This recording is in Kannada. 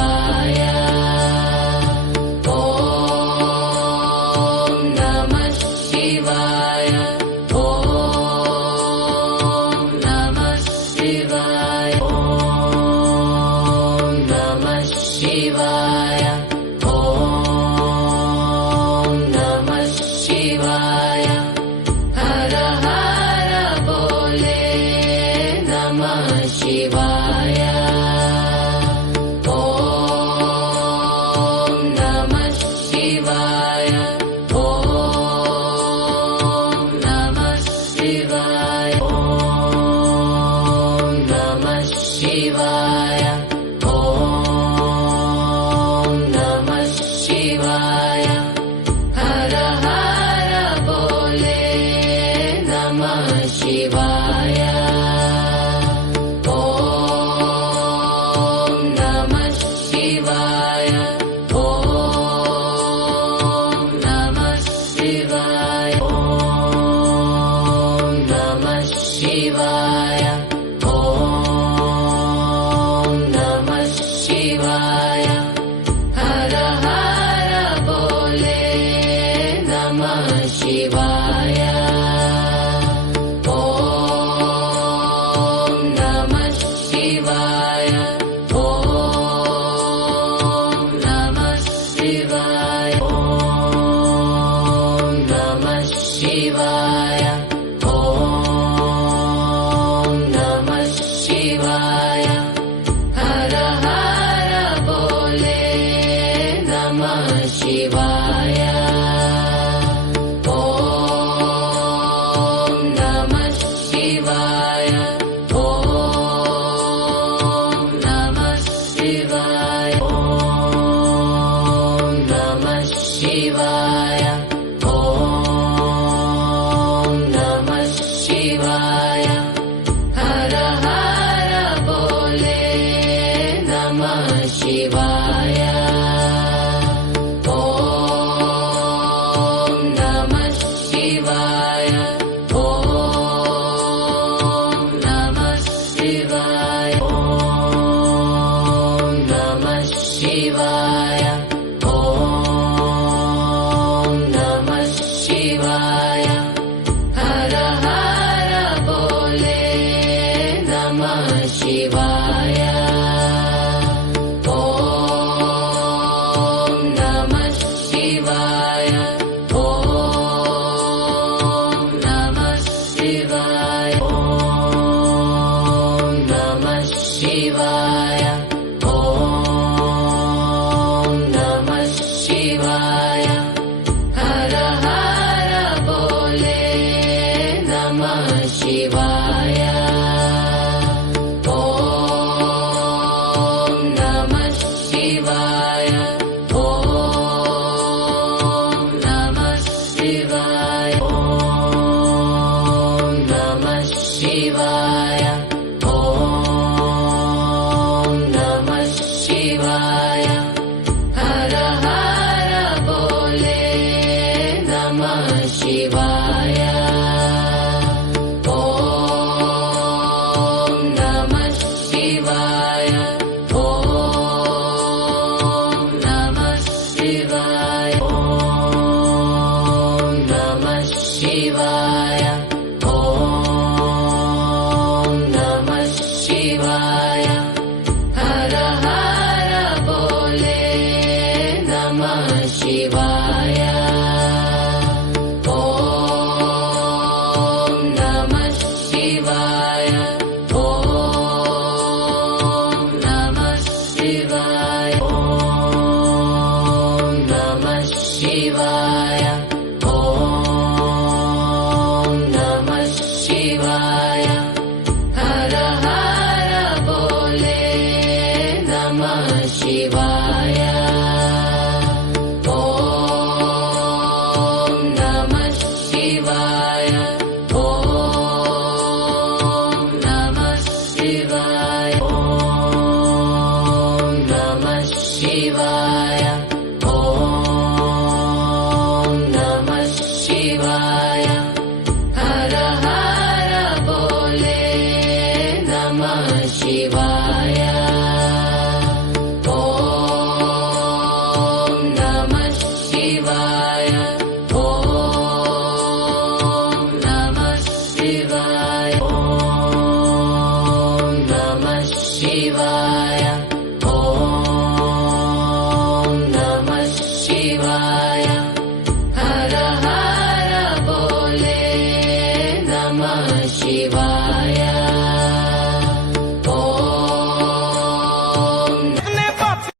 ಶಿವಾಯ. ಓಂ ನಮಃ ಶಿವಾಯ. ಓಂ ನಮಃ ಶಿವಾಯ. ಓಂ ನಮಃ ಶಿವಾಯ. ಓಂ ನಮಃ ಶಿವಾಯ. ಹರ ಹರ ಬೋಲೆ ನಮಃ ಶಿವಾಯ. ಓಂ ನಮಃ ಶಿವಾಯ. ಓಂ ನಮಃ ಶಿವಾಯ. ಓಂ ನಮಃ ಶಿವಾಯ. ಓಂ ನಮಃ ಶಿವಾಯ. ಹರ ಹರ ಬೋಲೆ ನಮಃ ಶಿವಾಯ. ಓಂ ನಮಃ ಶಿವಾಯ. ಓಂ ನಮಃ ಶಿವಾಯ. ಓಂ ನಮಃ ಶಿವಾಯ. ಓಂ ನಮಃ ಶಿವಾಯ. ಹರ ಹರ ಬೋಲೆ ನಮಃ ಶಿವಾಯ. ಓಂ ನಮಃ ಶಿವಾಯ. ಓಂ ನಮಃ ಶಿವಾಯ. ಓಂ ನಮಃ ಶಿವಾಯ. ಓಂ ನಮಃ ಶಿವಾಯ. ಹರ ಹರ ಬೋಲೆ ನಮಃ ಶಿವಾಯ. ಓಂ ನಮಃ ಶಿವಾಯ. ಓಂ ನಮಃ ಶಿವಾಯ. ಓಂ ನಮಃ ಶಿವಾಯ. ಓಂ ನಮಃ ಶಿವಾಯ. ಹರ ಹರ ಬೋಲೆ ನಮಃ ಶಿವಾಯ. ಓಂ ನಮಃ ಶಿವಾಯ. ಓಂ ನಮಃ ಶಿವಾಯ. ಓಂ ನಮಃ ಶಿವಾಯ. ಓಂ ನಮಃ ಶಿವಾಯ. ಹರ ಹರ ಬೋಲೆ ನಮಃ ಶಿವಾಯ. ಓಂ ನಮಃ ಶಿವಾಯ. ಓಂ ನಮಃ ಶಿವಾಯ. ಓಂ ನಮಃ ಶಿವಾಯ. ಓಂ ನಮಃ ಶಿವಾಯ. ಹರ ಹರ ಬೋಲೆ ನಮಃ ಶಿವಾಯ. ಓಂ ನಮಃ ಶಿವಾಯ. ಓಂ ನಮಃ ಶಿವಾಯ. ಓಂ ನಮಃ ಶಿವಾಯ. ಓಂ ನಮಃ ಶಿವಾಯ. ಹರ ಹರ ಬೋಲೆ ನಮಃ ಶಿವಾಯ. ಓಂ ನಮಃ ಶಿವಾಯ. ಓಂ ನಮಃ ಶಿವಾಯ. ಓಂ ನಮಃ ಶಿವಾಯ. ಓಂ ನಮಃ ಶಿವಾಯ. ಹರ ಹರ ಬೋಲೆ ನಮಃ ಶಿವಾಯ. ಓಂ ನಮಃ ಶಿವಾಯ. ಓಂ ನಮಃ ಶಿವಾಯ. ಓಂ ನಮಃ ಶಿವಾಯ. ಓಂ ನಮಃ ಶಿವಾಯ. ಹರ ಹರ ಬೋಲೆ ನಮಃ ಶಿವಾಯ. ಓಂ ನಮಃ ಶಿವಾಯ. ಓಂ ನಮಃ ಶಿವಾಯ. ಓಂ ನಮಃ ಶಿವಾಯ. ಓಂ ನಮಃ ಶಿವಾಯ. ಹರ ಹರ ಬೋಲೆ ನಮಃ ಶಿವಾಯ.